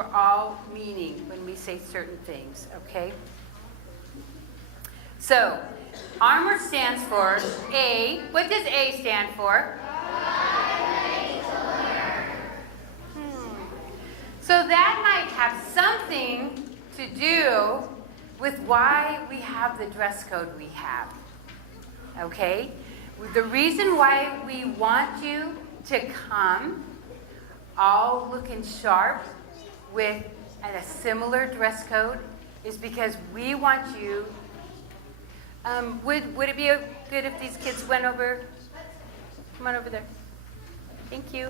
we're all meaning when we say certain things, okay? So, ARMOR stands for A. What does A stand for? So that might have something to do with why we have the dress code we have, okay? The reason why we want you to come all looking sharp with a similar dress code is because we want you. Would it be good if these kids went over? Come on over there. Thank you.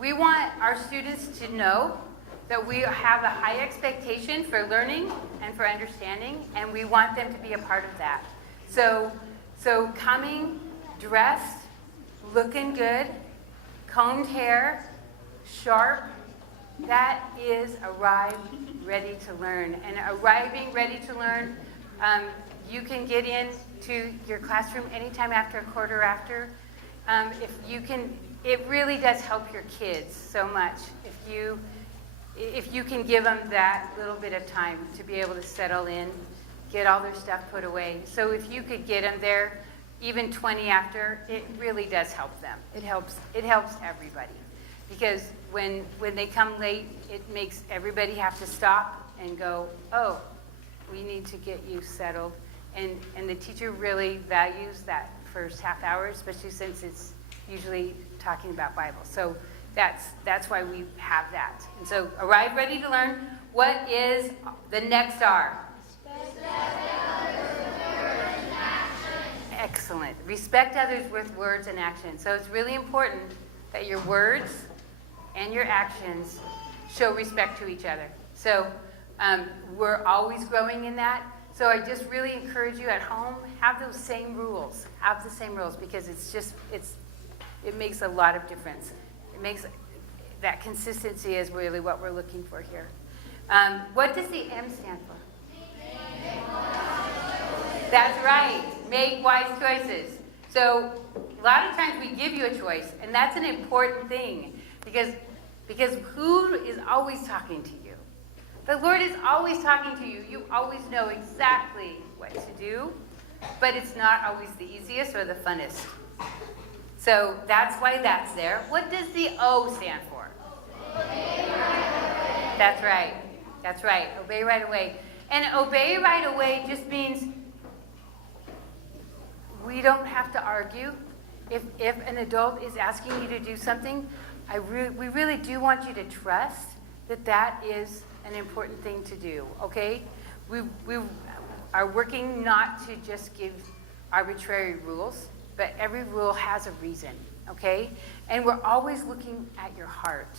We want our students to know that we have a high expectation for learning and for understanding, and we want them to be a part of that. So coming dressed, looking good, combed hair, sharp, that is arrive ready to learn. And arriving ready to learn, you can get into your classroom anytime after a quarter after. If you can, it really does help your kids so much if you can give them that little bit of time to be able to settle in, get all their stuff put away. So if you could get them there, even 20 after, it really does help them. It helps everybody. Because when they come late, it makes everybody have to stop and go, oh, we need to get you settled. And the teacher really values that first half hour, especially since it's usually talking about Bible. So that's why we have that. And so arrive ready to learn. What is the next R? Excellent. Respect others with words and actions. So it's really important that your words and your actions show respect to each other. So we're always growing in that. So I just really encourage you at home, have those same rules. Have the same rules because it makes a lot of difference. It makes that consistency is really what we're looking for here. What does the M stand for? That's right. Make wise choices. So a lot of times we give you a choice, and that's an important thing because who is always talking to you? The Lord is always talking to you. You always know exactly what to do, but it's not always the easiest or the funnest. So that's why that's there. What does the O stand for? Obey right away. That's right. That's right. Obey right away. And obey right away just means we don't have to argue. If an adult is asking you to do something, we really do want you to trust that is an important thing to do, okay? We are working not to just give arbitrary rules, but every rule has a reason, okay? And we're always looking at your heart.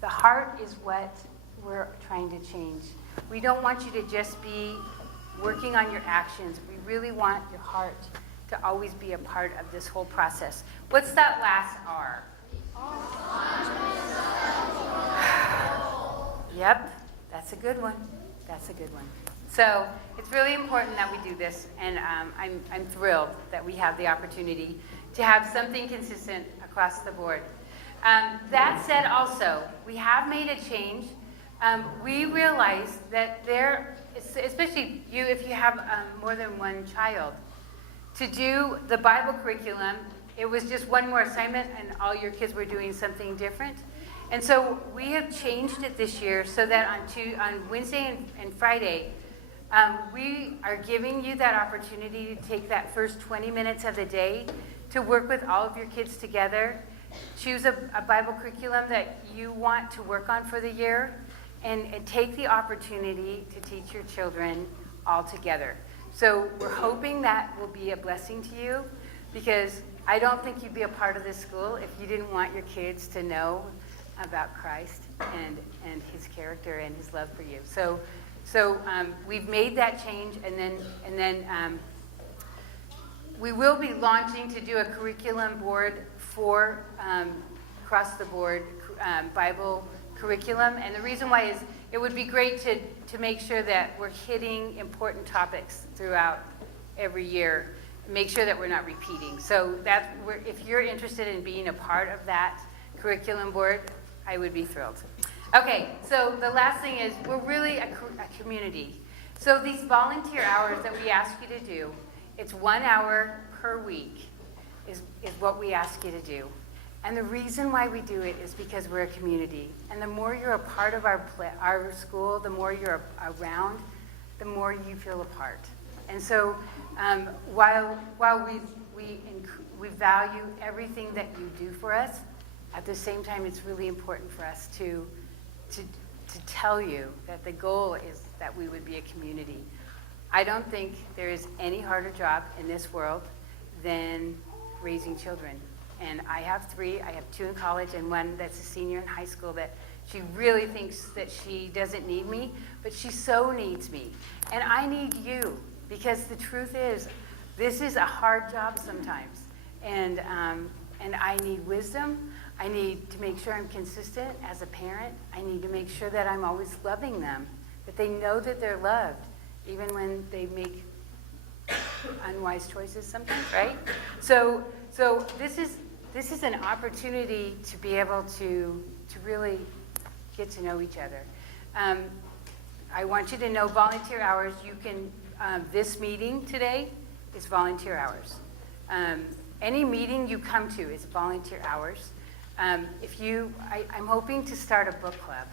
The heart is what we're trying to change. We don't want you to just be working on your actions. We really want your heart to always be a part of this whole process. What's that last R? Yep, that's a good one. That's a good one. So it's really important that we do this, and I'm thrilled that we have the opportunity to have something consistent across the board. That said, also, we have made a change. We realize that especially if you have more than one child, to do the Bible curriculum, it was just one more assignment, and all your kids were doing something different. And so we have changed it this year so that on Wednesday and Friday, we are giving you that opportunity to take that first 20 minutes of the day to work with all of your kids together, choose a Bible curriculum that you want to work on for the year, and take the opportunity to teach your children all together. So we're hoping that will be a blessing to you, because I don't think you'd be a part of this school if you didn't want your kids to know about Christ and his character and his love for you. So we've made that change, and then we will be launching to do a curriculum board for across the board Bible curriculum. And the reason why is it would be great to make sure that we're hitting important topics throughout every year. Make sure that we're not repeating. So if you're interested in being a part of that curriculum board, I would be thrilled. Okay, so the last thing is we're really a community. So these volunteer hours that we ask you to do, it's 1 hour per week is what we ask you to do. And the reason why we do it is because we're a community. And the more you're a part of our school, the more you're around, the more you feel a part. And so while we value everything that you do for us, at the same time it's really important for us to tell you that the goal is that we would be a community. I don't think there is any harder job in this world than raising children. And I have 3. I have 2 in college and 1 that's a senior in high school that she really thinks that she doesn't need me, but she so needs me. And I need you, because the truth is, this is a hard job sometimes. And I need wisdom. I need to make sure I'm consistent as a parent. I need to make sure that I'm always loving them, that they know that they're loved, even when they make unwise choices sometimes, right? So this is an opportunity to be able to really get to know each other. I want you to know volunteer hours. You can, this meeting today is volunteer hours. Any meeting you come to is volunteer hours. I'm hoping to start a book club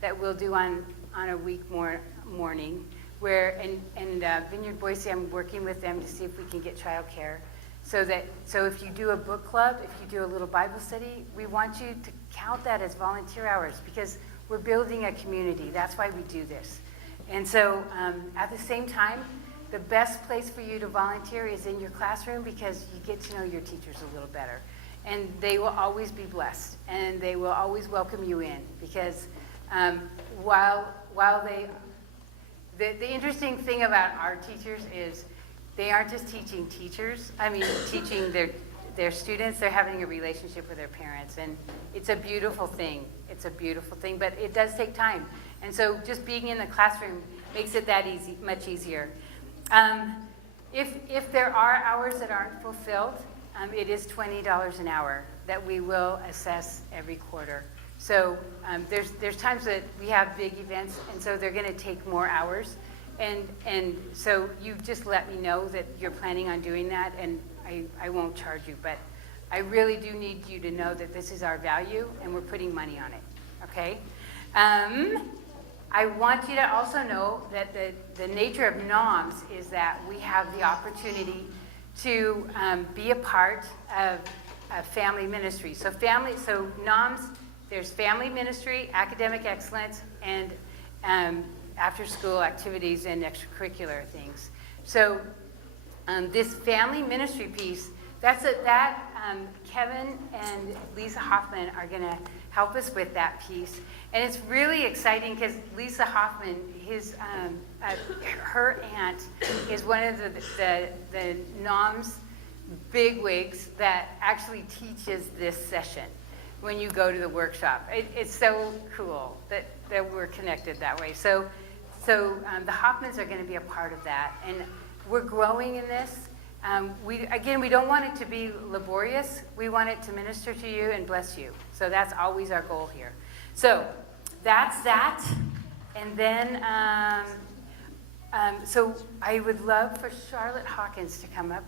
that we'll do on a week morning, where in Vineyard Boise, I'm working with them to see if we can get childcare. So if you do a book club, if you do a little Bible study, we want you to count that as volunteer hours, because we're building a community. That's why we do this. And so at the same time, the best place for you to volunteer is in your classroom, because you get to know your teachers a little better. And they will always be blessed, and they will always welcome you in, because while the interesting thing about our teachers is they aren't just teaching teaching their students, they're having a relationship with their parents, and it's a beautiful thing. It's a beautiful thing, but it does take time. And so just being in the classroom makes it that easy, much easier. If there are hours that aren't fulfilled, it is $20 an hour that we will assess every quarter. So there's times that we have big events, and so they're going to take more hours. And so you just let me know that you're planning on doing that, and I won't charge you. But I really do need you to know that this is our value, and we're putting money on it, okay? I want you to also know that the nature of NOMS is that we have the opportunity to be a part of a family ministry. So NOMS, there's family ministry, academic excellence, and after-school activities and extracurricular things. So this family ministry piece, Kevin and Lisa Hoffman are going to help us with that piece. And it's really exciting because Lisa Hoffman, her aunt is one of the NOMS bigwigs that actually teaches this session when you go to the workshop. It's so cool that we're connected that way. So the Hoffmans are going to be a part of that. And we're growing in this. We don't want it to be laborious. We want it to minister to you and bless you. So that's always our goal here. So that's that. And then, so I would love for Charlotte Hawkins to come up.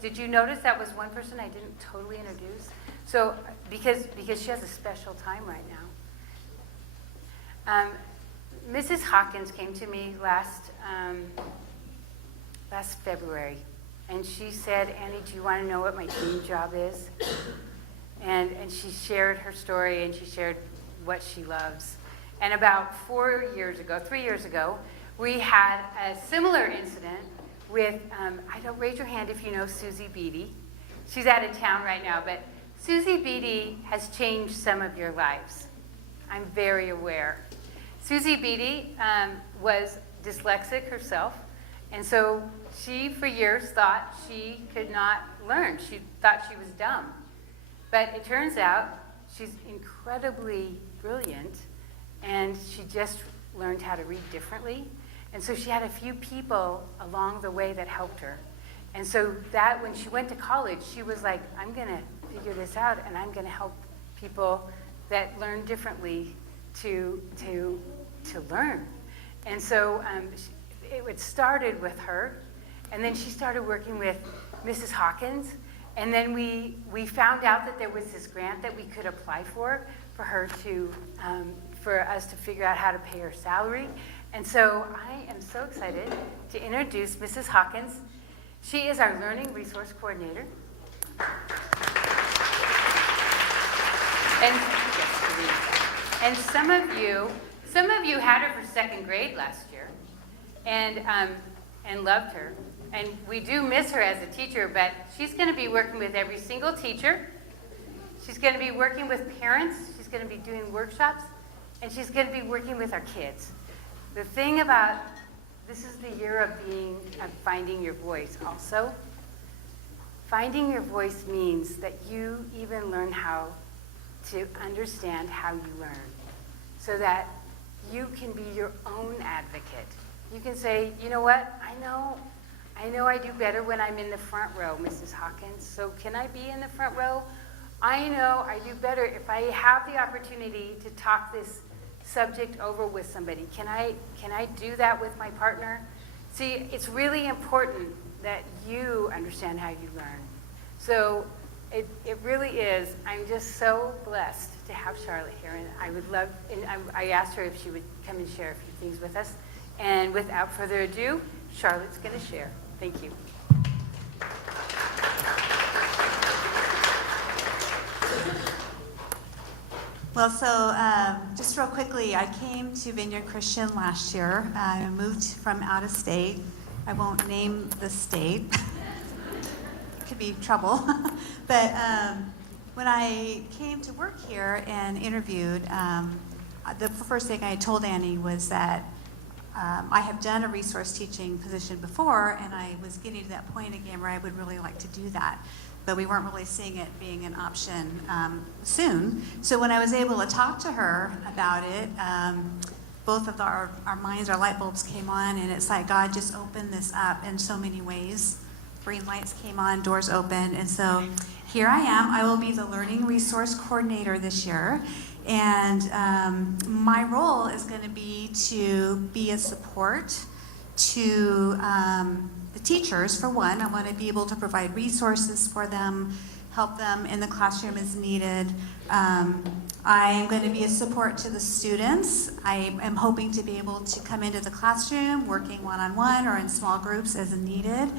Did you notice that was one person I didn't totally introduce? So, because she has a special time right now. Mrs. Hawkins came to me last February, and she said, "Annie, do you want to know what my dream job is?" And she shared her story, and she shared what she loves. And about 3 years ago, we had a similar incident with, raise your hand if you know Susie Beatty. She's out of town right now, but Susie Beatty has changed some of your lives. I'm very aware. Susie Beatty was dyslexic herself, and so she, for years, thought she could not learn. She thought she was dumb. But it turns out she's incredibly brilliant, and she just learned how to read differently. And so she had a few people along the way that helped her. And so that when she went to college, she was like, I'm going to figure this out, and I'm going to help people that learn differently to learn. And so it started with her, and then she started working with Mrs. Hawkins, and then we found out that there was this grant that we could apply for her to, for us to figure out how to pay her salary. And so I am so excited to introduce Mrs. Hawkins. She is our Learning Resource Coordinator. And some of you had her for second grade last year, and loved her. And we do miss her as a teacher, but she's going to be working with every single teacher. She's going to be working with parents. She's going to be doing workshops, and she's going to be working with our kids. The thing about this is the year of finding your voice. Also, finding your voice means that you even learn how to understand how you learn, so that you can be your own advocate. You can say, you know what, I know I do better when I'm in the front row, Mrs. Hawkins, so can I be in the front row? I know I do better if I have the opportunity to talk this subject over with somebody. Can I do that with my partner? See, it's really important that you understand how you learn. So it really is. I'm just so blessed to have Charlotte here, and I would love, and I asked her if she would come and share a few things with us. And without further ado, Charlotte's going to share. Thank you. Well, so just real quickly, I came to Vineyard Christian last year. I moved from out of state. I won't name the state. It could be trouble. But when I came to work here and interviewed, the first thing I told Annie was that I have done a resource teaching position before, and I was getting to that point again where I would really like to do that. But we weren't really seeing it being an option soon. So when I was able to talk to her about it, both of our minds, our light bulbs came on, and it's like God just opened this up in so many ways. Green lights came on, doors opened, and so here I am. I will be the Learning Resource Coordinator this year. And my role is going to be a support to the teachers. For one, I want to be able to provide resources for them, help them in the classroom as needed. I am going to be a support to the students. I am hoping to be able to come into the classroom, working one-on-one or in small groups as needed.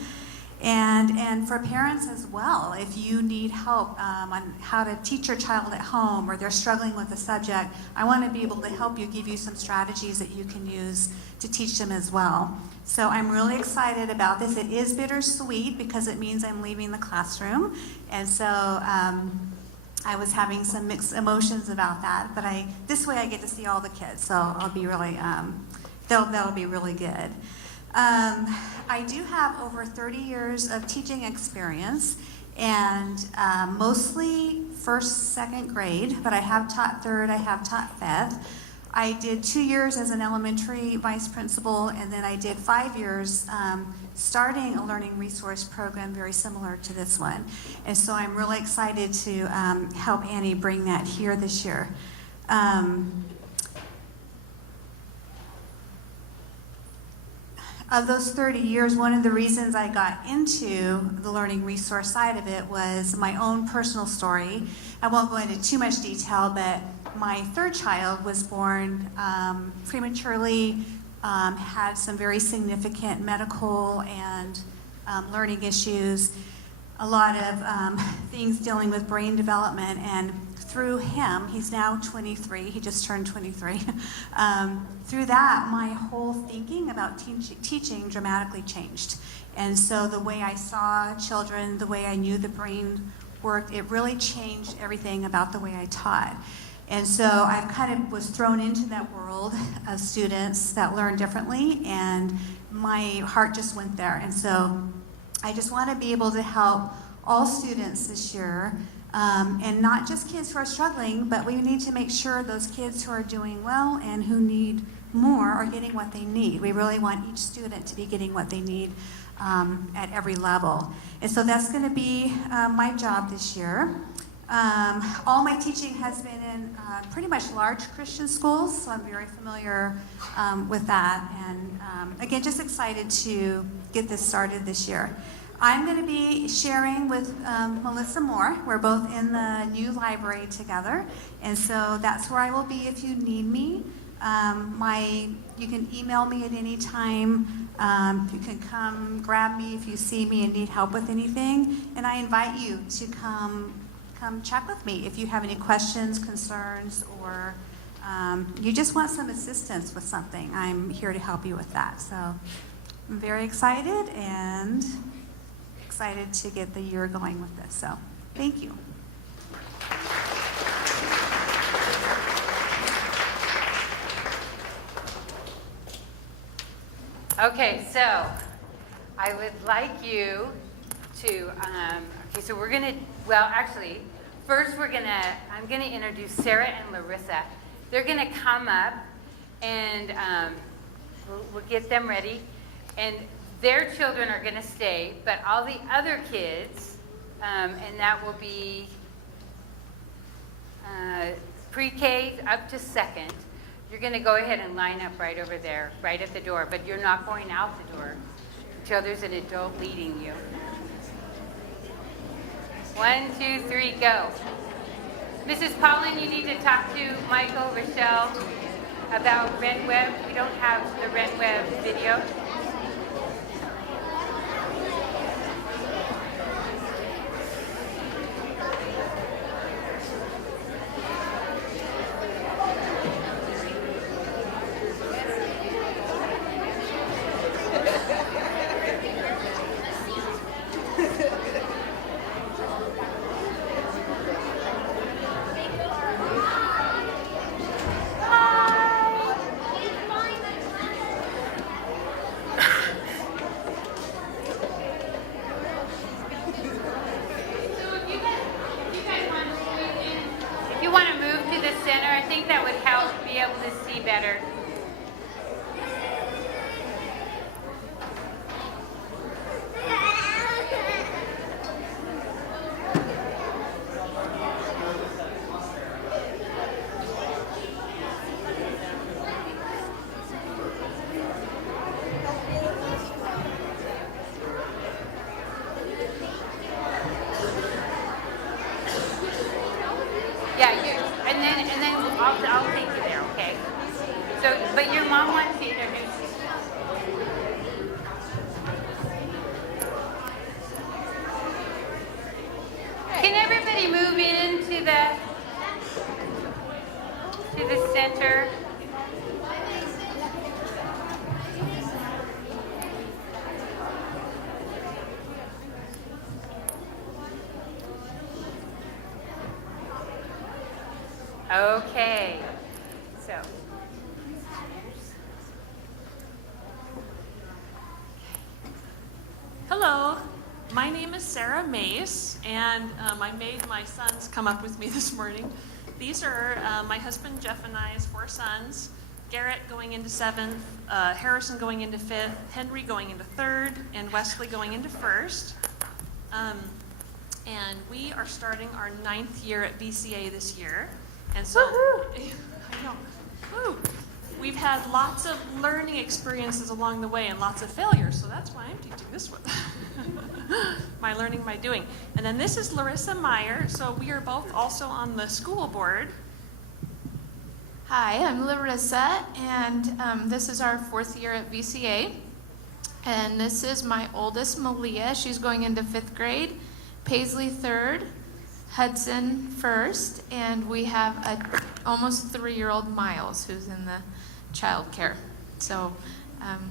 And for parents as well, if you need help on how to teach your child at home, or they're struggling with a subject, I want to be able to help you, give you some strategies that you can use to teach them as well. So I'm really excited about this. It is bittersweet because it means I'm leaving the classroom. And so I was having some mixed emotions about that. But this way I get to see all the kids. So I'll be really, that'll be really good. I do have over 30 years of teaching experience, and mostly first, second grade, but I have taught third, I have taught fifth. I did 2 years as an elementary vice principal, and then I did 5 years starting a learning resource program very similar to this one. And so I'm really excited to help Annie bring that here this year. Of those 30 years, one of the reasons I got into the learning resource side of it was my own personal story. I won't go into too much detail, but my third child was born prematurely, had some very significant medical and learning issues, a lot of things dealing with brain development, and through him, he's now 23, he just turned 23, through that, my whole thinking about teaching dramatically changed. And so the way I saw children, the way I knew the brain worked, it really changed everything about the way I taught. And so I kind of was thrown into that world of students that learn differently, and my heart just went there. And so I just want to be able to help all students this year, and not just kids who are struggling, but we need to make sure those kids who are doing well and who need more are getting what they need. We really want each student to be getting what they need at every level. And so that's going to be my job this year. All my teaching has been in pretty much large Christian schools, so I'm very familiar with that. And again, just excited to get this started this year. I'm going to be sharing with Melissa Moore. We're both in the new library together, and so that's where I will be if you need me. You can email me at any time. You can come grab me if you see me and need help with anything. And I invite you to come chat with me if you have any questions, concerns, or you just want some assistance with something. I'm here to help you with that. So I'm very excited and excited to get the year going with this. So thank you. Okay, so I would like you to, okay, so we're gonna, well, actually, first I'm gonna introduce Sarah and Larissa. They're gonna come up and we'll get them ready. And their children are gonna stay, but all the other kids, and that will be pre-K up to second, you're going to go ahead and line up right over there, right at the door, but you're not going out the door until there's an adult leading you. 1, 2, 3, go. Mrs. Paulin, you need to talk to Michael, Rochelle about Red Web. We don't have the Red Web video. Better. And then I'll take you there, okay? So, but your mom wants to introduce you. Can everybody move into the center? Okay. So. Hello, my name is Sarah Mace, and I made my sons come up with me this morning. These are my husband Jeff and I's 4 sons, Garrett going into 7th, Harrison going into 5th, Henry going into 3rd, and Wesley going into 1st. And we are starting our 9th year at VCA this year. And so, I know, woo! We've had lots of learning experiences along the way and lots of failures, so that's why I'm teaching this one. My learning, my doing. And then this is Larissa Meyer, so we are both also on the school board. Hi, I'm Larissa, and this is our 4th year at VCA. And this is my oldest, Malia. She's going into 5th grade. Paisley 3rd, Hudson 1st, and we have a almost 3-year-old Miles who's in the child care. So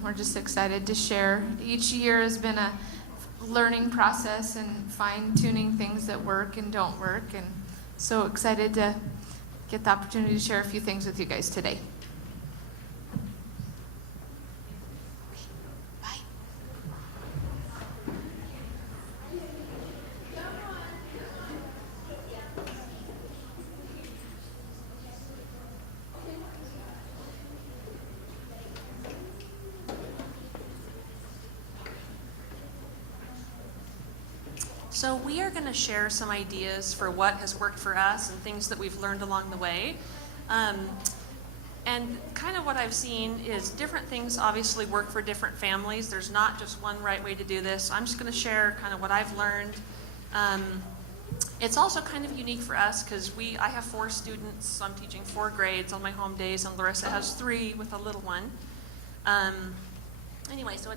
we're just excited to share. Each year has been a learning process and fine-tuning things that work and don't work, and so excited to get the opportunity to share a few things with you guys today. So we are going to share some ideas for what has worked for us and things that we've learned along the way. And kind of what I've seen is different things obviously work for different families. There's not just one right way to do this. So I'm just going to share kind of what I've learned. It's also kind of unique for us because I have 4 students, so I'm teaching 4 grades on my home days, and Larissa has 3 with a little one. Anyway, so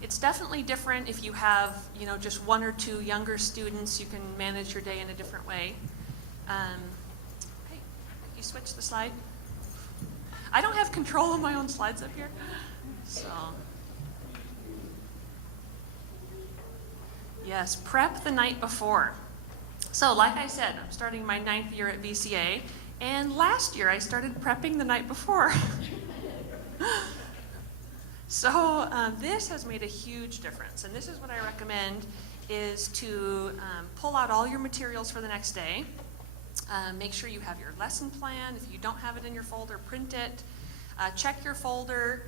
it's definitely different if you have, just 1 or 2 younger students. You can manage your day in a different way. Okay, you switch the slide. I don't have control of my own slides up here, so. Yes, prep the night before. So like I said, I'm starting my 9th year at VCA, and last year I started prepping the night before. So this has made a huge difference, and this is what I recommend, is to pull out all your materials for the next day. Make sure you have your lesson plan. If you don't have it in your folder, print it. Check your folder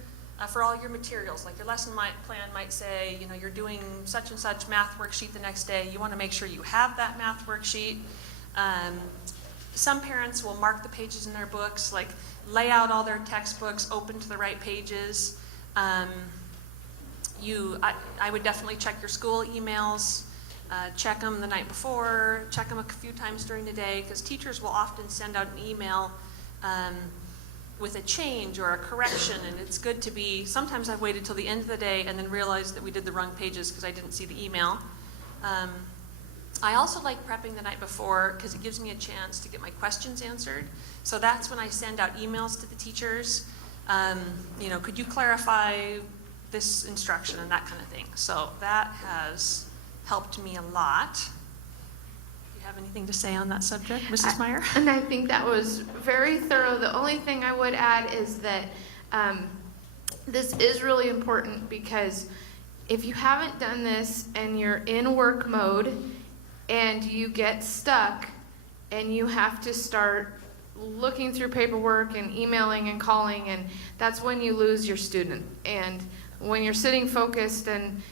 for all your materials. Like your lesson plan might say, you're doing such and such math worksheet the next day. You want to make sure you have that math worksheet. Some parents will mark the pages in their books, like lay out all their textbooks, open to the right pages. I would definitely check your school emails. Check them the night before, check them a few times during the day, because teachers will often send out an email with a change or a correction, and it's good to be, sometimes I've waited till the end of the day and then realized that we did the wrong pages because I didn't see the email. I also like prepping the night before because it gives me a chance to get my questions answered. So that's when I send out emails to the teachers. Could you clarify this instruction and that kind of thing. So that has helped me a lot. Do you have anything to say on that subject, Mrs. Meyer? And I think that was very thorough. The only thing I would add is that this is really important, because if you haven't done this and you're in work mode and you get stuck and you have to start looking through paperwork and emailing and calling, and that's when you lose your student. And when you're sitting focused and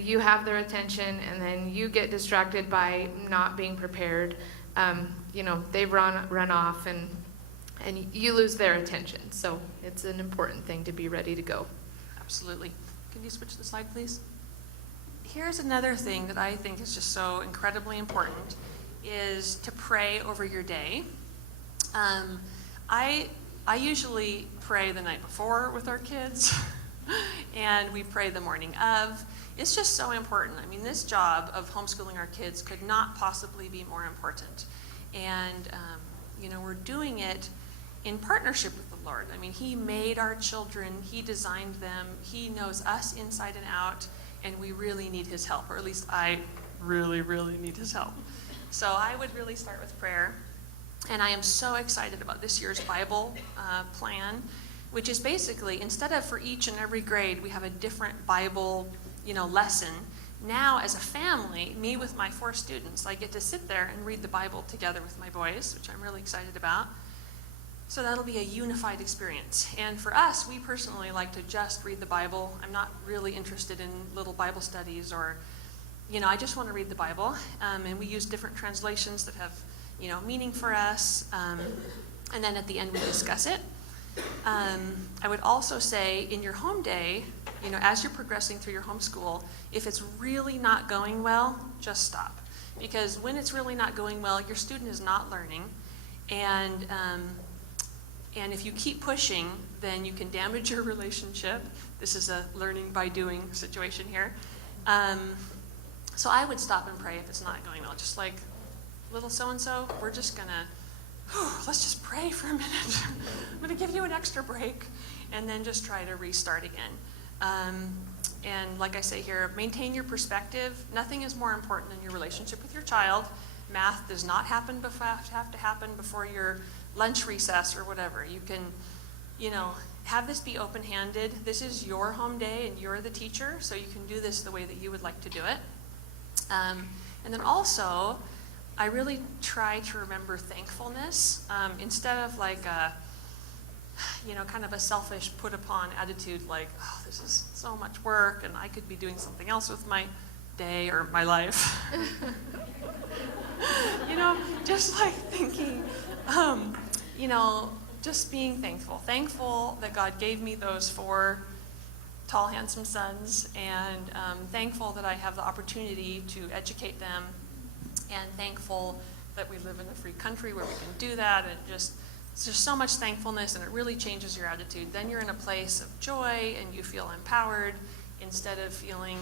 you have their attention, and then you get distracted by not being prepared, they run off and you lose their attention. So it's an important thing to be ready to go. Absolutely. Can you switch the slide, please? Here's another thing that I think is just so incredibly important, is to pray over your day. I usually pray the night before with our kids, and we pray the morning of. It's just so important. I mean, this job of homeschooling our kids could not possibly be more important. And, we're doing it in partnership with the Lord. I mean, He made our children, He designed them, He knows us inside and out, and we really need His help, or at least I really, really need His help. So I would really start with prayer. And I am so excited about this year's Bible plan, which is basically, instead of for each and every grade, we have a different Bible, lesson. Now, as a family, me with my 4 students, I get to sit there and read the Bible together with my boys, which I'm really excited about. So that'll be a unified experience. And for us, we personally like to just read the Bible. I'm not really interested in little Bible studies or, I just want to read the Bible. And we use different translations that have meaning for us, and then at the end we discuss it. I would also say in your home day, as you're progressing through your homeschool, if it's really not going well, just stop. Because when it's really not going well, your student is not learning, and if you keep pushing, then you can damage your relationship. This is a learning by doing situation here. So I would stop and pray if it's not going well. Just like, little so-and-so, we're just gonna, let's just pray for a minute. I'm gonna give you an extra break, and then just try to restart again. And like I say here, maintain your perspective. Nothing is more important than your relationship with your child. Math does not have to happen before your lunch recess or whatever. You can, have this be open-handed. This is your home day, and you're the teacher, so you can do this the way that you would like to do it. And then also, I really try to remember thankfulness instead of like a, kind of a selfish put upon attitude like, oh, this is so much work and I could be doing something else with my day or my life. You know, just like thinking, you know, just being thankful. Thankful that God gave me those 4 tall, handsome sons, and thankful that I have the opportunity to educate them, and thankful that we live in a free country where we can do that, and just there's so much thankfulness, and it really changes your attitude. Then you're in a place of joy, and you feel empowered instead of feeling,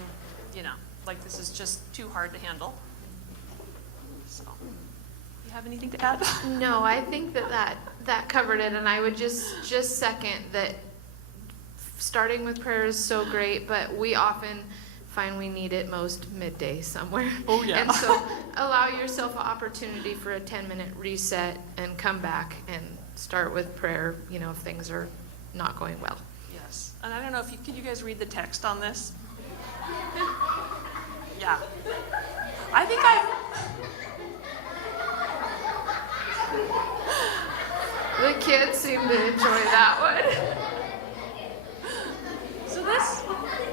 you know, like this is just too hard to handle. So, you have anything to add? No, I think that covered it, and I would just second that starting with prayer is so great, but we often find we need it most midday somewhere. Oh, yeah. And so allow yourself an opportunity for a 10-minute reset and come back and start with prayer, you know, if things are not going well. Yes. And I don't know if could you guys read the text on this? Yeah. I think The kids seem to enjoy that one. So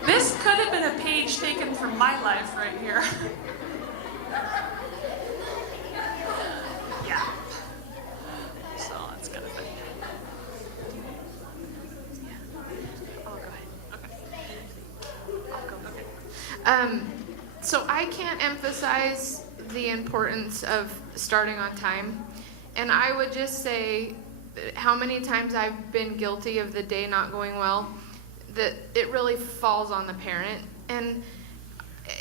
this could have been a page taken from my life right here. Yeah. So that's kind of thing. Oh, go ahead. Okay. I'll go. Okay. So I can't emphasize the importance of starting on time. And I would just say how many times I've been guilty of the day not going well, that it really falls on the parent. And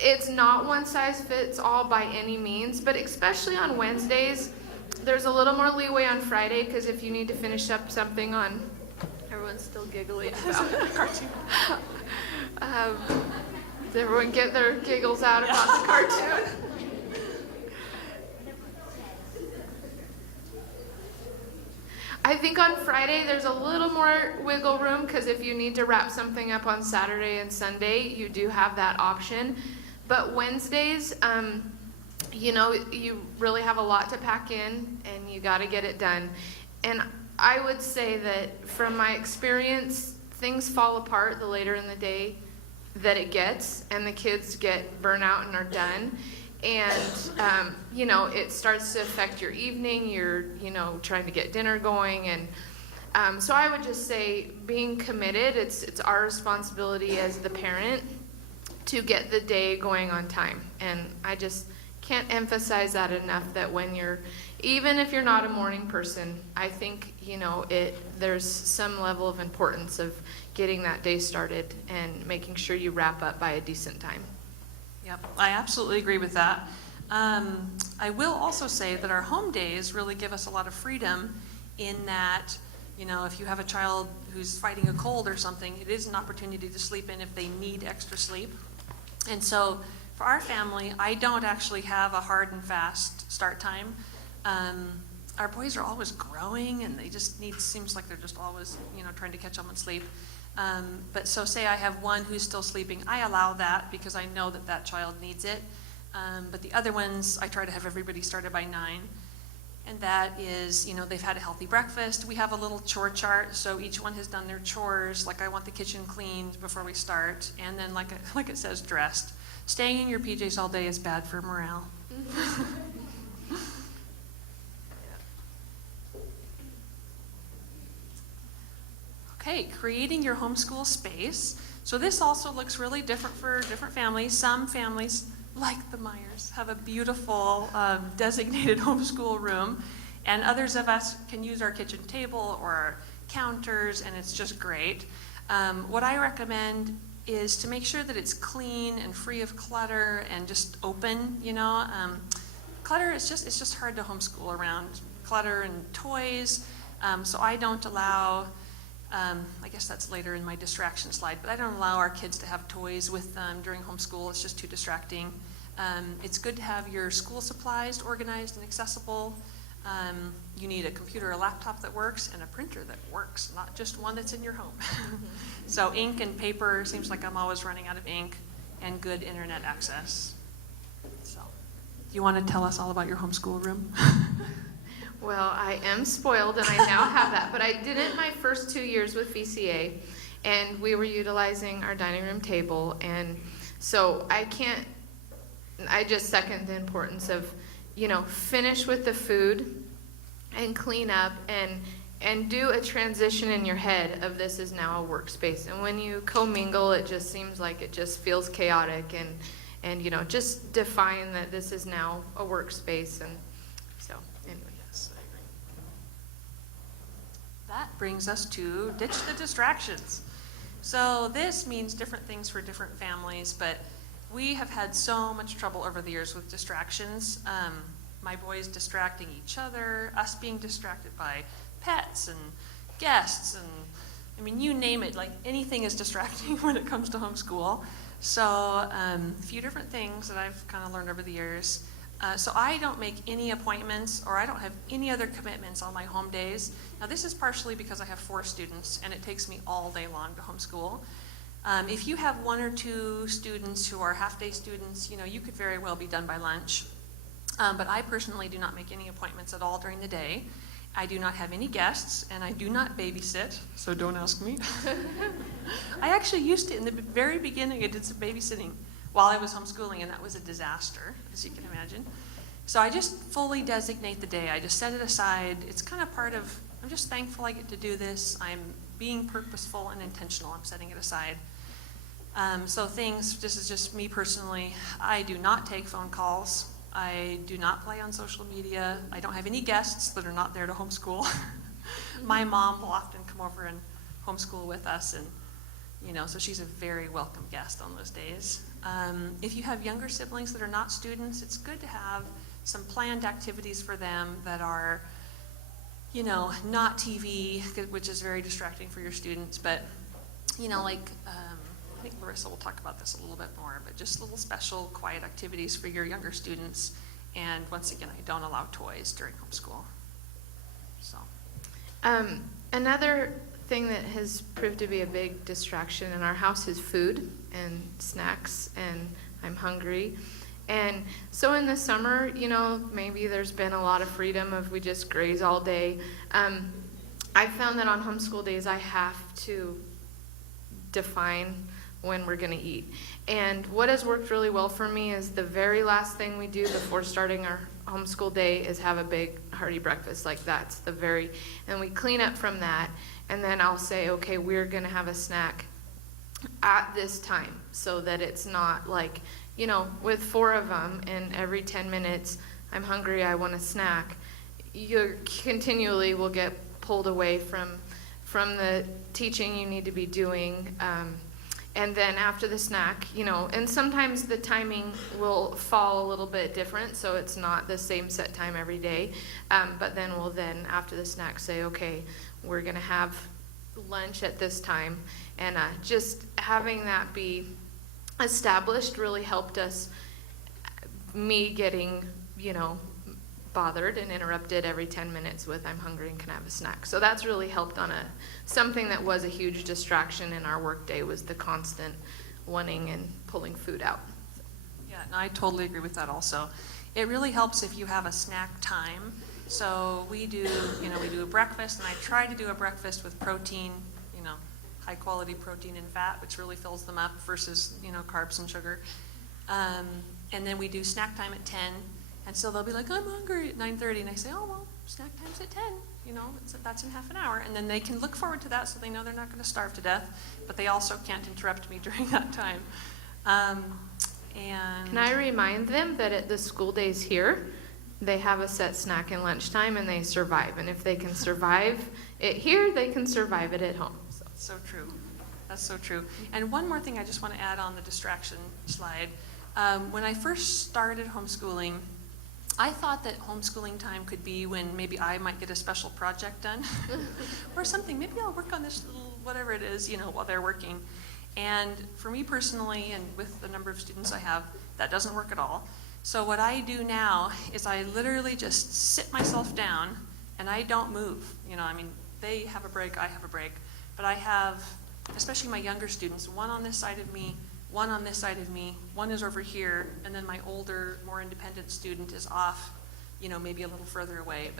it's not one size fits all by any means, but especially on Wednesdays, there's a little more leeway on Friday, because if you need to finish up something on, everyone's still giggling about Cartoon. Everyone get their giggles out about the cartoon. I think on Friday there's a little more wiggle room, because if you need to wrap something up on Saturday and Sunday, you do have that option. But Wednesdays, you know, you really have a lot to pack in, and you got to get it done. And I would say that from my experience, things fall apart the later in the day that it gets, and the kids get burnout and are done. And, you know, it starts to affect your evening. You're, you know, trying to get dinner going. And so I would just say being committed, it's our responsibility as the parent to get the day going on time. And I just can't emphasize that enough, that when you're, even if you're not a morning person, I think, you know, there's some level of importance of getting that day started and making sure you wrap up by a decent time. Yep, I absolutely agree with that. I will also say that our home days really give us a lot of freedom in that, you know, if you have a child who's fighting a cold or something, it is an opportunity to sleep in if they need extra sleep. And so for our family, I don't actually have a hard and fast start time. Our boys are always growing, and they just seems like they're just always, you know, trying to catch up on sleep. But so say I have one who's still sleeping, I allow that because I know that that child needs it. But the other ones, I try to have everybody started by 9. And that is, you know, they've had a healthy breakfast. We have a little chore chart, so each one has done their chores. Like, I want the kitchen cleaned before we start. And then, like it says, dressed. Staying in your PJs all day is bad for morale. Okay, creating your homeschool space. So this also looks really different for different families. Some families, like the Myers, have a beautiful designated homeschool room, and others of us can use our kitchen table or our counters, and it's just great. What I recommend is to make sure that it's clean and free of clutter and just open, you know. Clutter it's just hard to homeschool around. Clutter and toys. So I don't allow, I guess that's later in my distraction slide, but I don't allow our kids to have toys with them during homeschool. It's just too distracting. It's good to have your school supplies organized and accessible. You need a computer or laptop that works and a printer that works, not just one that's in your home. So ink and paper, seems like I'm always running out of ink, and good internet access. So, do you want to tell us all about your homeschool room? Well, I am spoiled, and I now have that, but I didn't my first 2 years with VCA, and we were utilizing our dining room table, and so I can't I just second the importance of, finish with the food and clean up and do a transition in your head of this is now a workspace. And when you commingle, it just seems like it just feels chaotic and just define that this is now a workspace. And so anyway. Yes, I agree. That brings us to ditch the distractions. So this means different things for different families, but we have had so much trouble over the years with distractions. My boys distracting each other, us being distracted by pets and guests, and I mean, you name it, like anything is distracting when it comes to homeschool. So a few different things that I've kind of learned over the years. So I don't make any appointments, or I don't have any other commitments on my home days. Now this is partially because I have 4 students and it takes me all day long to homeschool. If you have 1 or 2 students who are half-day students, you could very well be done by lunch. But I personally do not make any appointments at all during the day. I do not have any guests, and I do not babysit, so don't ask me. I actually used to, in the very beginning, I did some babysitting while I was homeschooling, and that was a disaster, as you can imagine. So I just fully designate the day. I just set it aside. It's kind of part of, I'm just thankful I get to do this. I'm being purposeful and intentional. I'm setting it aside. So things, this is just me personally, I do not take phone calls. I do not play on social media. I don't have any guests that are not there to homeschool. My mom will often come over and homeschool with us, and so she's a very welcome guest on those days. If you have younger siblings that are not students, it's good to have some planned activities for them that are, not TV, which is very distracting for your students, but, I think Larissa will talk about this a little bit more, but just little special quiet activities for your younger students. And once again, I don't allow toys during homeschool. So. Another thing that has proved to be a big distraction in our house is food and snacks, and I'm hungry. And so in the summer, maybe there's been a lot of freedom of we just graze all day. I found that on homeschool days I have to define when we're going to eat. And what has worked really well for me is the very last thing we do before starting our homeschool day is have a big hearty breakfast. Like that's and we clean up from that, and then I'll say, okay, we're going to have a snack at this time, so that it's not like, with 4 of them and every 10 minutes, I'm hungry, I want a snack. You continually will get pulled away from the teaching you need to be doing. And then after the snack, and sometimes the timing will fall a little bit different, so it's not the same set time every day. But then we'll after the snack, say, okay, we're going to have lunch at this time. And just having that be established really helped us, me getting, bothered and interrupted every 10 minutes with I'm hungry and can I have a snack. So that's really helped on something that was a huge distraction in our workday, was the constant wanting and pulling food out. Yeah, no, I totally agree with that also. It really helps if you have a snack time. So we do a breakfast, and I try to do a breakfast with protein, high quality protein and fat, which really fills them up versus, carbs and sugar. And then we do snack time at 10. And so they'll be like, I'm hungry at 9:30, and I say, oh, well, snack time's at 10, that's in half an hour. And then they can look forward to that, so they know they're not going to starve to death, but they also can't interrupt me during that time. And can I remind them that at the school days here, they have a set snack and lunchtime, and they survive. And if they can survive it here, they can survive it at home. So true. That's so true. And one more thing I just want to add on the distraction slide. When I first started homeschooling, I thought that homeschooling time could be when maybe I might get a special project done or something. Maybe I'll work on this little, whatever it is, while they're working. And for me personally, and with the number of students I have, that doesn't work at all. So what I do now is I literally just sit myself down and I don't move. They have a break, I have a break. But I have, especially my younger students, one on this side of me, one on this side of me, one is over here, and then my older, more independent student is off, maybe a little further away.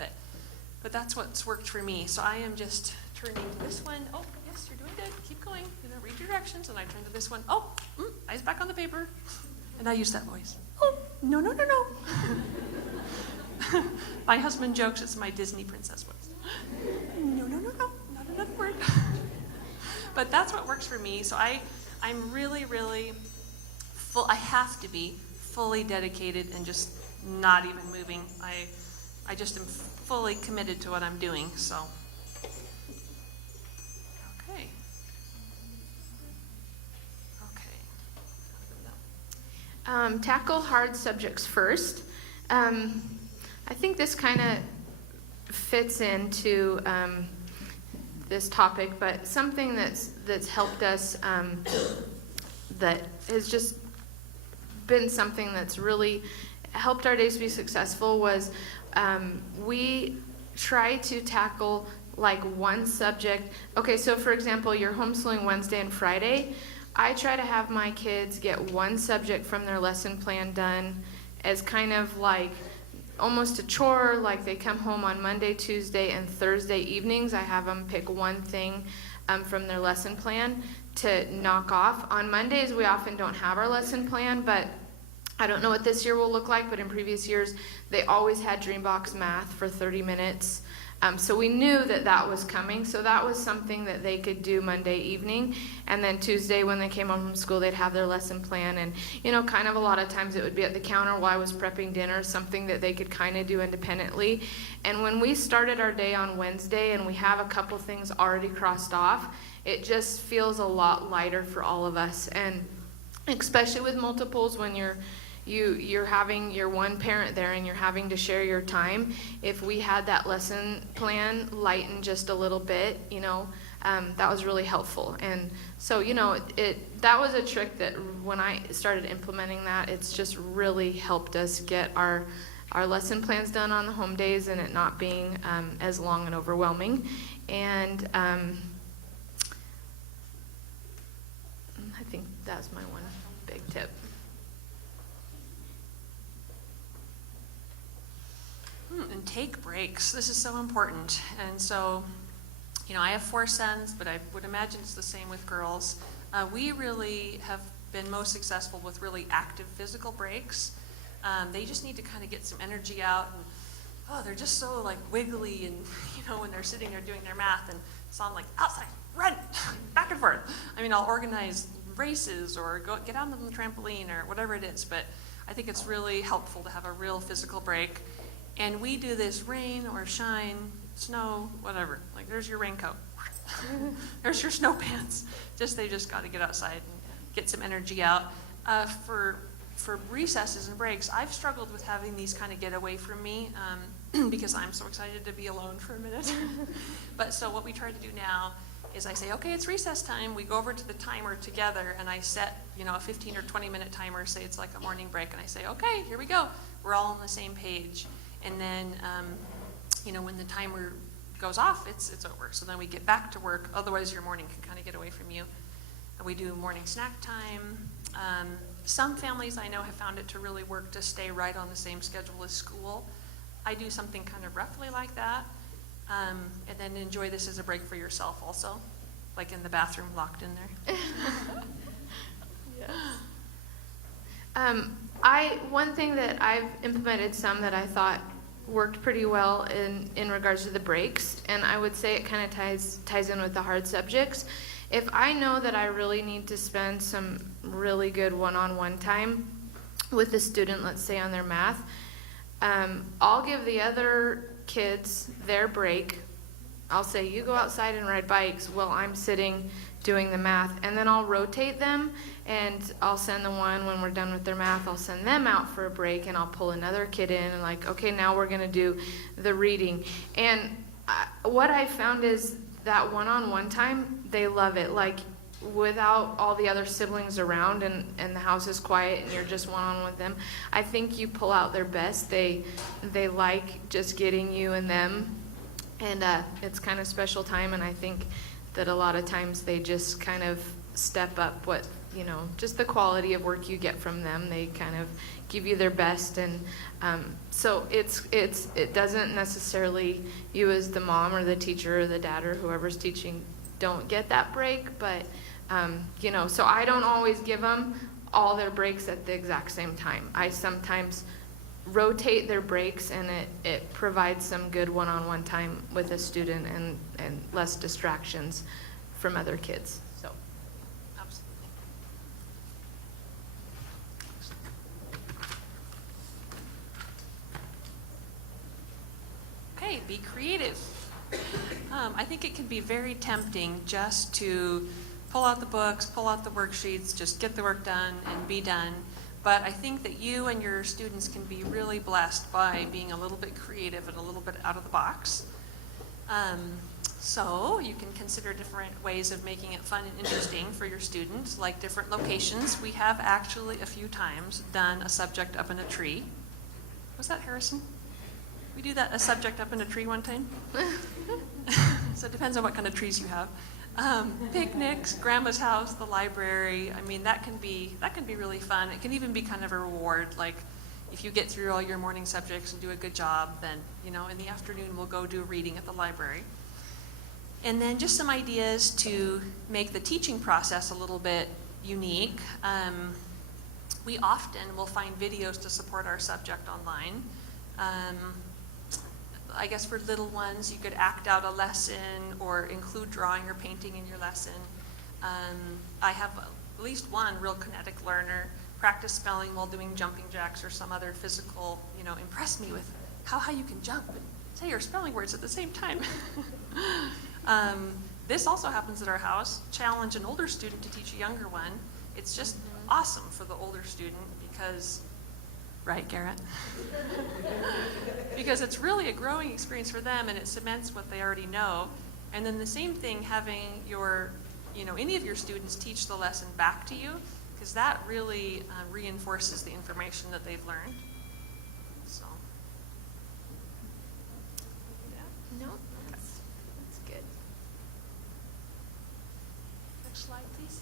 But that's what's worked for me. So I am just turning to this one. Oh, yes, you're doing good. Keep going. Read directions. And I turn to this one. Oh, eyes back on the paper. And I use that voice. Oh, No, no, no, no. My husband jokes it's my Disney princess voice. No, no, no, no, not another word. But that's what works for me. So I'm really, really full. I have to be fully dedicated and just not even moving. I just am fully committed to what I'm doing. So, okay. Tackle hard subjects first. I think this kind of fits into this topic, but something that's helped us that has just been something that's really helped our days be successful was we try to tackle like one subject. Okay, so for example, you're homeschooling Wednesday and Friday. I try to have my kids get one subject from their lesson plan done as kind of like almost a chore, like they come home on Monday, Tuesday, and Thursday evenings. I have them pick one thing from their lesson plan to knock off. On Mondays, we often don't have our lesson plan, but I don't know what this year will look like, but in previous years, they always had Dreambox Math for 30 minutes. So we knew that that was coming, so that was something that they could do Monday evening, and then Tuesday when they came home from school, they'd have their lesson plan, and kind of a lot of times it would be at the counter while I was prepping dinner, something that they could kind of do independently. And when we started our day on Wednesday and we have a couple things already crossed off, it just feels a lot lighter for all of us, and especially with multiples when you're having your one parent there and you're having to share your time. If we had that lesson plan lighten just a little bit, that was really helpful. And so, that was a trick that when I started implementing that, it's just really helped us get our lesson plans done on the home days and it not being as long and overwhelming. And I think that's my one big tip. And take breaks. This is so important. And so, I have 4 sons, but I would imagine it's the same with girls. We really have been most successful with really active physical breaks. They just need to kind of get some energy out. And, they're just so like wiggly and, when they're sitting there doing their math and so I'm like, outside, run, back and forth. I'll organize races or get on the trampoline or whatever it is, but I think it's really helpful to have a real physical break. And we do this rain or shine, snow, whatever. Like, there's your raincoat. There's your snow pants. They just got to get outside and get some energy out. For recesses and breaks, I've struggled with having these kind of get away from me because I'm so excited to be alone for a minute. But so what we try to do now is I say, okay, it's recess time. We go over to the timer together, and I set, a 15 or 20-minute timer. Say it's like a morning break, and I say, okay, here we go. We're all on the same page. And then, when the timer goes off, it's over. So then we get back to work. Otherwise, your morning can kind of get away from you. And we do morning snack time. Some families I know have found it to really work to stay right on the same schedule as school. I do something kind of roughly like that. And then enjoy this as a break for yourself also, like in the bathroom locked in there. Yes. One thing that I've implemented some that I thought worked pretty well in regards to the breaks, and I would say it kind of ties in with the hard subjects. If I know that I really need to spend some really good one-on-one time with the student, let's say on their math, I'll give the other kids their break. I'll say, you go outside and ride bikes while I'm sitting doing the math, and then I'll rotate them, and I'll send the one when we're done with their math, I'll send them out for a break, and I'll pull another kid in and like, okay, now we're gonna do the reading. And what I found is that one-on-one time, they love it. Like, without all the other siblings around and the house is quiet and you're just one-on-one with them, I think you pull out their best. They like just getting you and them, and it's kind of special time, and I think that a lot of times they just kind of step up what, just the quality of work you get from them. They kind of give you their best, and so it doesn't necessarily, you as the mom or the teacher or the dad or whoever's teaching don't get that break, but so I don't always give them all their breaks at the exact same time. I sometimes rotate their breaks, and it provides some good one-on-one time with a student and less distractions from other kids. So, Absolutely. Okay, be creative. I think it can be very tempting just to pull out the books, pull out the worksheets, just get the work done and be done. But I think that you and your students can be really blessed by being a little bit creative and a little bit out of the box. So you can consider different ways of making it fun and interesting for your students, like different locations. We have actually a few times done a subject up in a tree. Was that Harrison? We do that, a subject up in a tree one time? So it depends on what kind of trees you have. Picnics, grandma's house, the library. I mean, that can be really fun. It can even be kind of a reward. Like if you get through all your morning subjects and do a good job, then, you know, in the afternoon we'll go do a reading at the library. And then just some ideas to make the teaching process a little bit unique. We often will find videos to support our subject online. I guess for little ones, you could act out a lesson or include drawing or painting in your lesson. I have at least one real kinetic learner practice spelling while doing jumping jacks or some other physical, you know, impress me with how high you can jump and say your spelling words at the same time. This also happens at our house. Challenge an older student to teach a younger one. It's just awesome for the older student because, right, Garrett? Because it's really a growing experience for them and it cements what they already know. And then the same thing, having your, you know, any of your students teach the lesson back to you, because that really reinforces the information that they've learned. So, yeah. no, that's good. Next slide, please.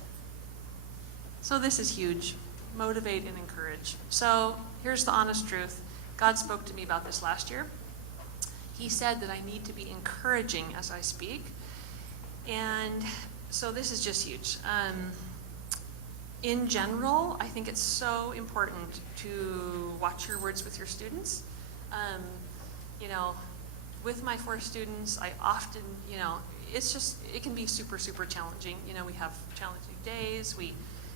So this is huge. Motivate and encourage. So here's the honest truth. God spoke to me about this last year. He said that I need to be encouraging as I speak. And so this is just huge. In general, I think it's so important to watch your words with your students. You know, with my 4 students, I often, you know, it can be super, super challenging. You know, we have challenging days. We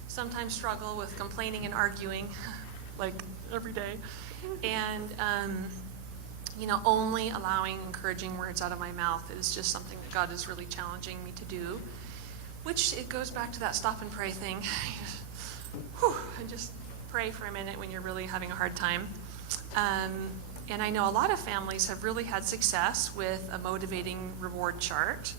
sometimes struggle with complaining and arguing, like every day. And, you know, only allowing encouraging words out of my mouth is just something that God is really challenging me to do, which it goes back to that stop and pray thing. And just pray for a minute when you're really having a hard time. And I know a lot of families have really had success with a motivating reward chart.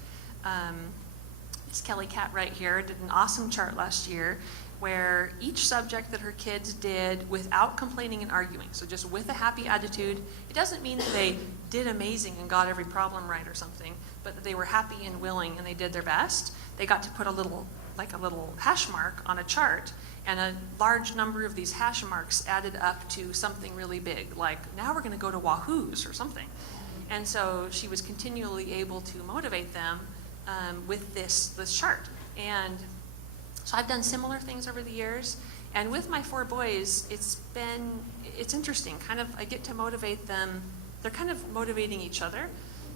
Miss Kelly Cat right here did an awesome chart last year where each subject that her kids did without complaining and arguing, so just with a happy attitude. It doesn't mean that they did amazing and got every problem right or something, but that they were happy and willing and they did their best. They got to put a little hash mark on a chart, and a large number of these hash marks added up to something really big, like now we're gonna go to Wahoo's or something. And so she was continually able to motivate them with this chart. And so I've done similar things over the years, and with my 4 boys, it's interesting. Kind of, I get to motivate them. They're kind of motivating each other,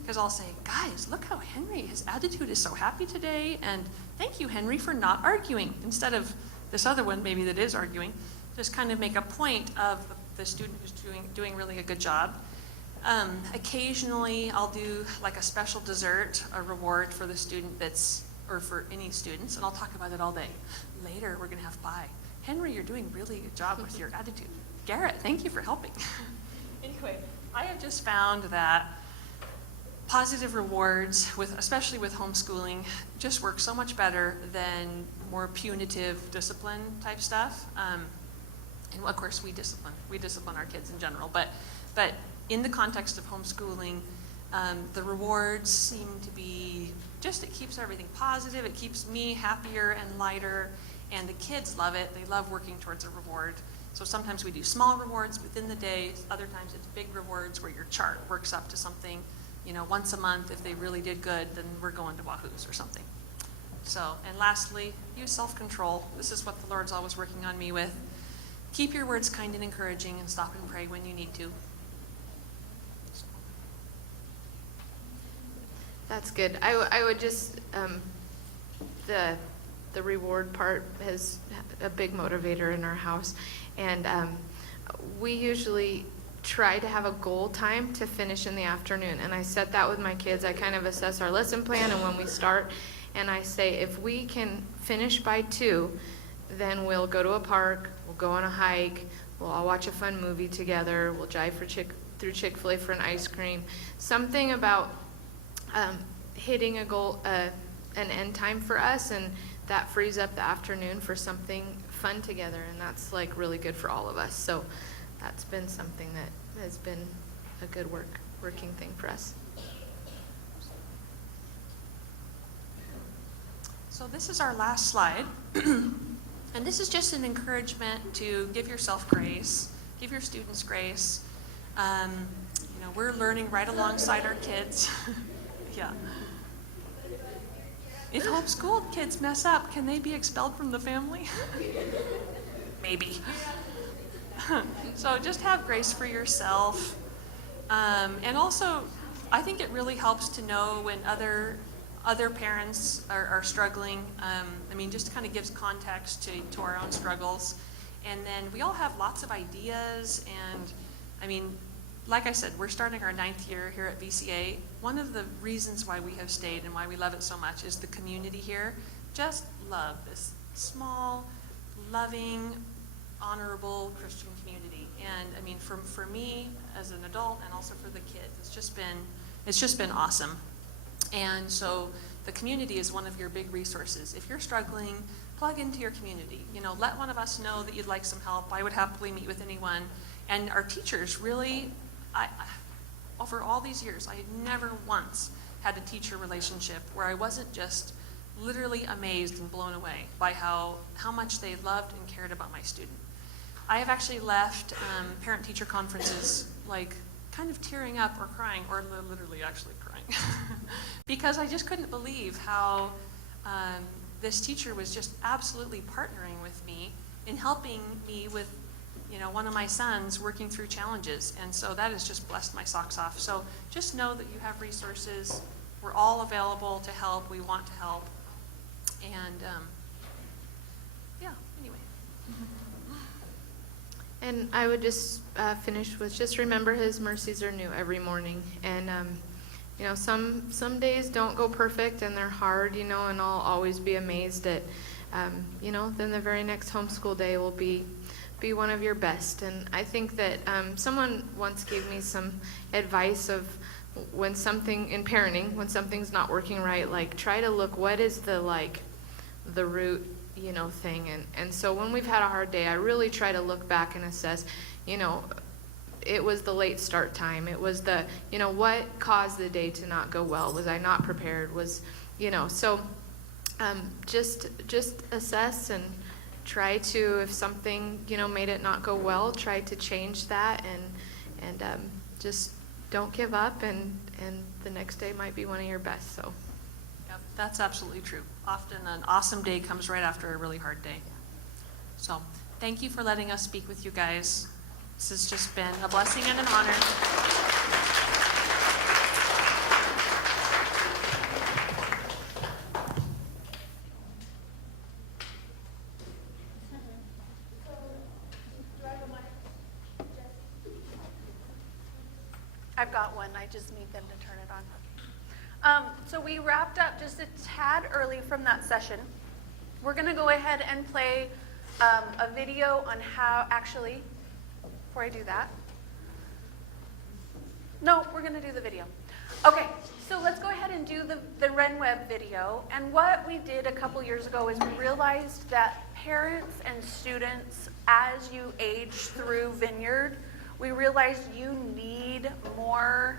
because I'll say, guys, look how Henry, his attitude is so happy today, and thank you, Henry, for not arguing, instead of this other one maybe that is arguing. Just kind of make a point of the student who's doing really a good job. Occasionally, I'll do like a special dessert, a reward for the student or for any students, and I'll talk about it all day. Later, we're gonna have pie. Henry, you're doing really good job with your attitude. Garrett, thank you for helping. Anyway, I have just found that positive rewards, especially with homeschooling, just work so much better than more punitive discipline type stuff. And of course, we discipline our kids in general, but in the context of homeschooling, the rewards seem to be it keeps everything positive. It keeps me happier and lighter, and the kids love it. They love working towards a reward. So sometimes we do small rewards within the day. Other times it's big rewards where your chart works up to something, you know, once a month. If they really did good, then we're going to Wahoo's or something. So, and lastly, use self-control. This is what the Lord's always working on me with. Keep your words kind and encouraging, and stop and pray when you need to. That's good. I would just, the reward part is a big motivator in our house. And we usually try to have a goal time to finish in the afternoon. And I set that with my kids. I kind of assess our lesson plan and when we start. And I say, if we can finish by 2, then we'll go to a park, we'll go on a hike, we'll all watch a fun movie together, we'll drive through Chick-fil-A for an ice cream. Something about hitting a goal, an end time for us, and that frees up the afternoon for something fun together, and that's like really good for all of us. So that's been something that has been a good working thing for us. So this is our last slide. And this is just an encouragement to give yourself grace, give your students grace. We're learning right alongside our kids. Yeah. If homeschooled kids mess up, can they be expelled from the family? Maybe. So just have grace for yourself. And also, I think it really helps to know when other parents are struggling. Just kind of gives context to our own struggles. And then we all have lots of ideas. And like I said, we're starting our 9th year here at VCA. One of the reasons why we have stayed and why we love it so much is the community here. Just love this small, loving, honorable Christian community. And for me as an adult and also for the kids, it's just been awesome. And so the community is one of your big resources. If you're struggling, plug into your community. Let one of us know that you'd like some help. I would happily meet with anyone. And our teachers really, over all these years, I never once had a teacher relationship where I wasn't just literally amazed and blown away by how much they loved and cared about my student. I have actually left parent-teacher conferences like kind of tearing up or crying, or literally actually crying, because I just couldn't believe how this teacher was just absolutely partnering with me in helping me with one of my sons working through challenges. And so that has just blessed my socks off. So just know that you have resources. We're all available to help. We want to help. And anyway. And I would just finish with just remember His mercies are new every morning. And, some days don't go perfect and they're hard, and I'll always be amazed at, then the very next homeschool day will be one of your best. And I think that someone once gave me some advice of when something, in parenting, when something's not working right, like try to look what is the root, thing. And so when we've had a hard day, I really try to look back and assess, it was the late start time. It was the, what caused the day to not go well? Was I not prepared? So just assess and try to, if something, made it not go well, try to change that and just don't give up and the next day might be one of your best. So. Yep, that's absolutely true. Often an awesome day comes right after a really hard day. So thank you for letting us speak with you guys. This has just been a blessing and an honor. I've got one. I just need them to turn it on. So we wrapped up just a tad early from that session. We're going to go ahead and play a video on how, actually, before I do that. No, we're going to do the video. Okay, so let's go ahead and do the RenWeb video. And what we did a couple years ago is we realized that parents and students, as you age through Vineyard, we realized you need more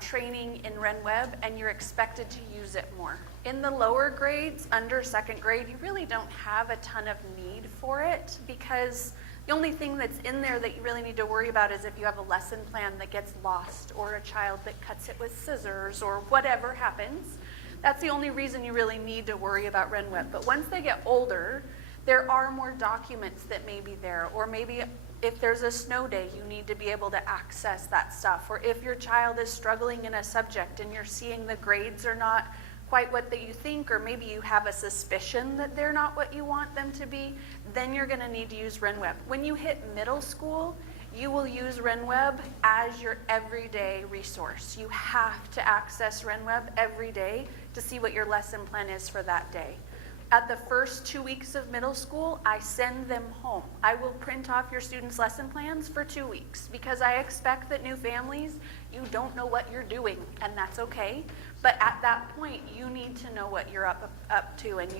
training in RenWeb, and you're expected to use it more. In the lower grades, under 2nd grade, you really don't have a ton of need for it because the only thing that's in there that you really need to worry about is if you have a lesson plan that gets lost or a child that cuts it with scissors or whatever happens. That's the only reason you really need to worry about RenWeb. But once they get older, there are more documents that may be there, or maybe if there's a snow day, you need to be able to access that stuff. Or if your child is struggling in a subject and you're seeing the grades are not quite what that you think, or maybe you have a suspicion that they're not what you want them to be, then you're going to need to use RenWeb. When you hit middle school, you will use RenWeb as your everyday resource. You have to access RenWeb every day to see what your lesson plan is for that day. At the first 2 weeks of middle school, I send them home. I will print off your students' lesson plans for 2 weeks because I expect that new families, you don't know what you're doing, and that's okay. But at that point, you need to know what you're up to, and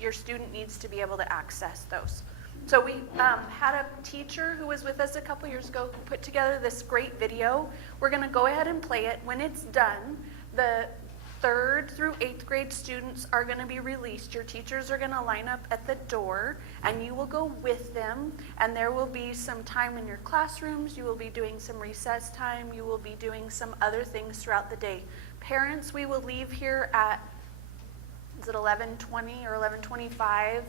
your student needs to be able to access those. So we had a teacher who was with us a couple years ago who put together this great video. We're going to go ahead and play it. When it's done, the 3rd through 8th grade students are going to be released. Your teachers are going to line up at the door, and you will go with them, and there will be some time in your classrooms. You will be doing some recess time. You will be doing some other things throughout the day. Parents, we will leave here at, is it 11:20 or 11:25,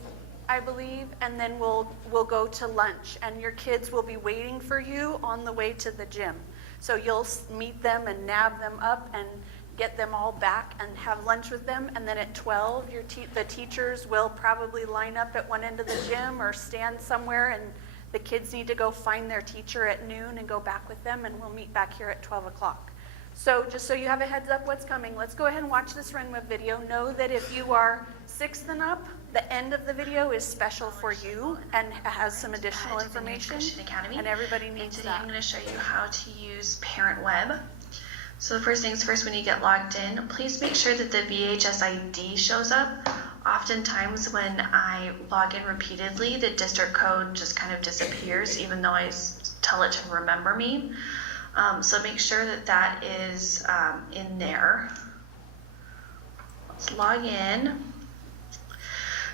I believe, and then we'll go to lunch, and your kids will be waiting for you on the way to the gym. So you'll meet them and nab them up and get them all back and have lunch with them, and then at 12, the teachers will probably line up at one end of the gym or stand somewhere, and the kids need to go find their teacher at noon and go back with them, and we'll meet back here at 12 o'clock. So just so you have a heads up what's coming, let's go ahead and watch this RenWeb video. Know that if you are 6th and up, the end of the video is special for you and has some additional information, and everybody needs today that. I'm going to show you how to use Parent Web. So the first things first, when you get logged in, please make sure that the VHS ID shows up. Oftentimes when I log in repeatedly, the district code just kind of disappears, even though I tell it to remember me. So make sure that that is in there. Let's log in.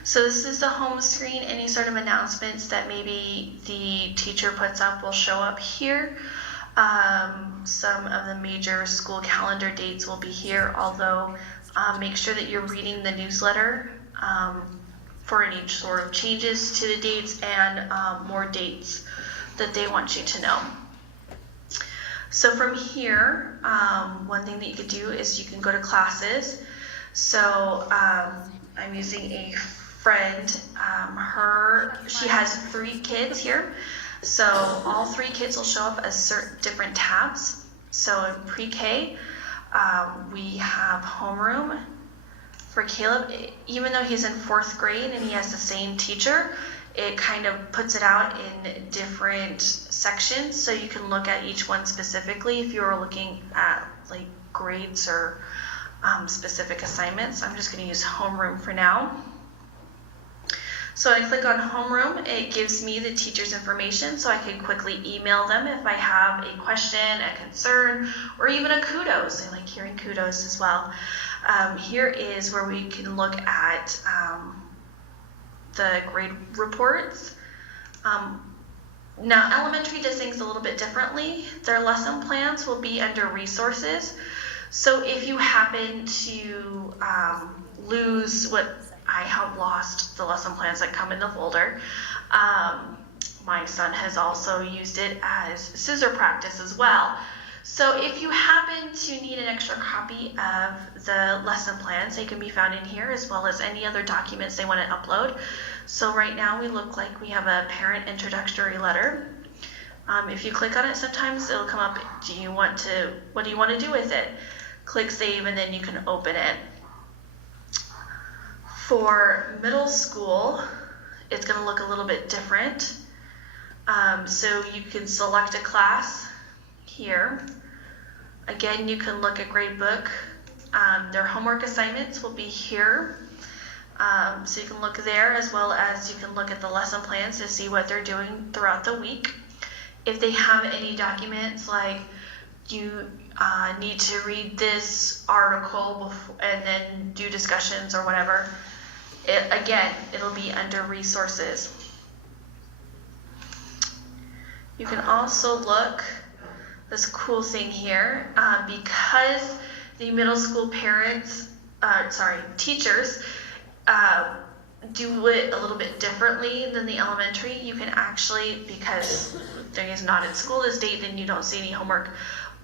So this is the home screen. Any sort of announcements that maybe the teacher puts up will show up here. Some of the major school calendar dates will be here, although make sure that you're reading the newsletter for any sort of changes to the dates and more dates that they want you to know. So from here, one thing that you could do is you can go to classes. So I'm using a friend, she has 3 kids here. So all 3 kids will show up as certain different tabs. So in pre-K, we have homeroom. For Caleb, even though he's in 4th grade and he has the same teacher, it kind of puts it out in different sections, so you can look at each one specifically if you were looking at like grades or specific assignments. I'm just going to use homeroom for now. So I click on homeroom, it gives me the teacher's information, so I can quickly email them if I have a question, a concern, or even a kudos. I like hearing kudos as well. Here is where we can look at the grade reports. Now elementary does things a little bit differently. Their lesson plans will be under resources. So if you happen to lose what I have lost, the lesson plans that come in the folder. My son has also used it as scissor practice as well. So if you happen to need an extra copy of the lesson plans, they can be found in here as well as any other documents they want to upload. So right now we look like we have a parent introductory letter. If you click on it, sometimes it'll come up, what do you want to do with it? Click save and then you can open it. For middle school, it's going to look a little bit different. So you can select a class here. Again, you can look at gradebook. Their homework assignments will be here. So you can look there, as well as you can look at the lesson plans to see what they're doing throughout the week. If they have any documents like you need to read this article and then do discussions or whatever, it'll be under resources. You can also look, this cool thing here, because the middle school parents teachers do it a little bit differently than the elementary. You can actually, because Daniel's not in school this date, then you don't see any homework,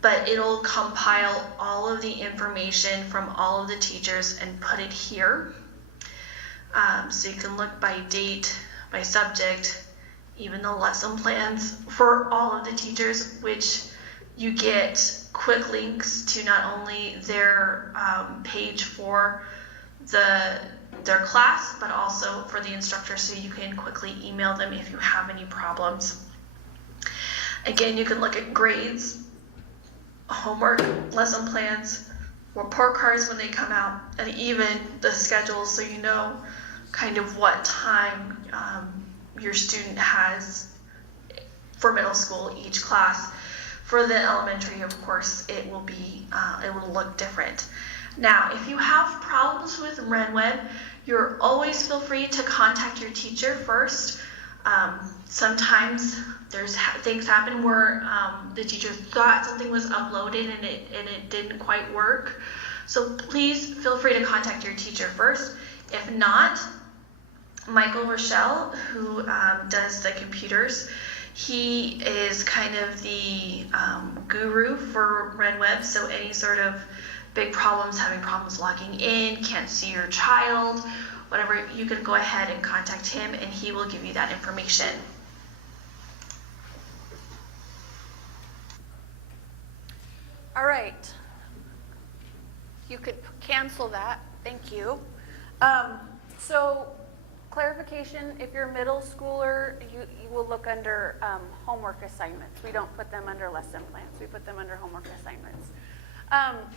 but it'll compile all of the information from all of the teachers and put it here. So you can look by date, by subject, even the lesson plans for all of the teachers, which you get quick links to not only their page for their class, but also for the instructor, so you can quickly email them if you have any problems. Again, you can look at grades, homework, lesson plans, report cards when they come out, and even the schedules, so you know kind of what time your student has for middle school, each class. For the elementary, of course, it will look different. Now, if you have problems with RenWeb, you're always feel free to contact your teacher first. Sometimes things happen where the teacher thought something was uploaded and it didn't quite work. So please feel free to contact your teacher first. If not, Michael Rochelle, who does the computers, he is kind of the guru for RenWeb. So any sort of big problems, having problems logging in, can't see your child, whatever, you can go ahead and contact him and he will give you that information. All right. You could cancel that. Thank you. So clarification, if you're a middle schooler, you will look under homework assignments. We don't put them under lesson plans. We put them under homework assignments.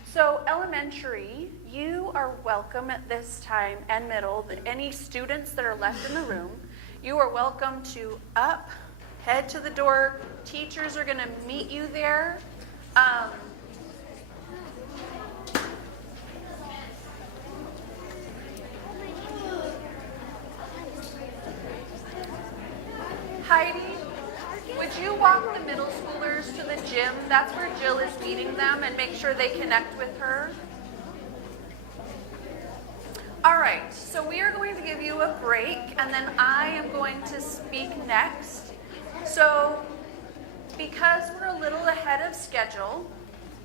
So elementary, you are welcome at this time, and middle, any students that are left in the room, you are welcome to head to the door. Teachers are going to meet you there. Heidi, would you walk the middle schoolers to the gym? That's where Jill is meeting them, and make sure they connect with her. All right, so we are going to give you a break, and then I am going to speak next. So because we're a little ahead of schedule,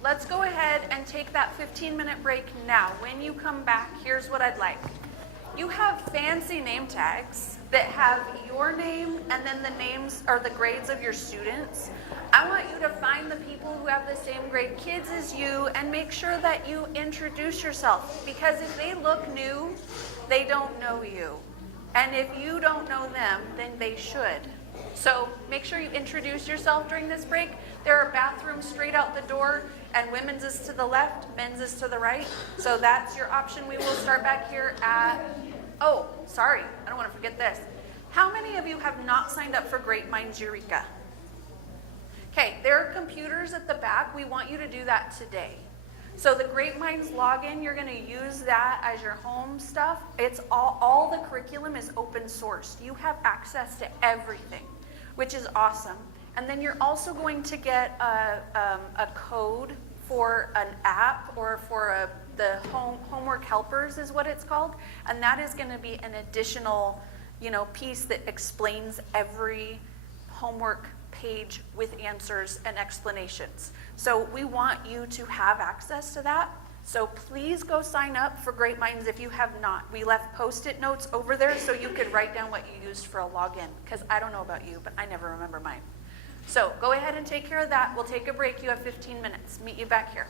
let's go ahead and take that 15-minute break now. When you come back, here's what I'd like. You have fancy name tags that have your name and then the names or the grades of your students. I want you to find the people who have the same grade kids as you and make sure that you introduce yourself, because if they look new, they don't know you. And if you don't know them, then they should. So make sure you introduce yourself during this break. There are bathrooms straight out the door, and women's is to the left, men's is to the right. So that's your option. We will start back here at, oh, sorry, I don't want to forget this. How many of you have not signed up for Great Minds Eureka? Okay, there are computers at the back. We want you to do that today. So the Great Minds login, you're going to use that as your home stuff. It's all the curriculum is open sourced. You have access to everything, which is awesome. And then you're also going to get a code for an app, or for the homework helpers is what it's called. And that is going to be an additional, piece that explains every homework page with answers and explanations. So we want you to have access to that. So please go sign up for Great Minds if you have not. We left Post-it notes over there so you could write down what you used for a login, because I don't know about you, but I never remember mine. So go ahead and take care of that. We'll take a break. You have 15 minutes. Meet you back here.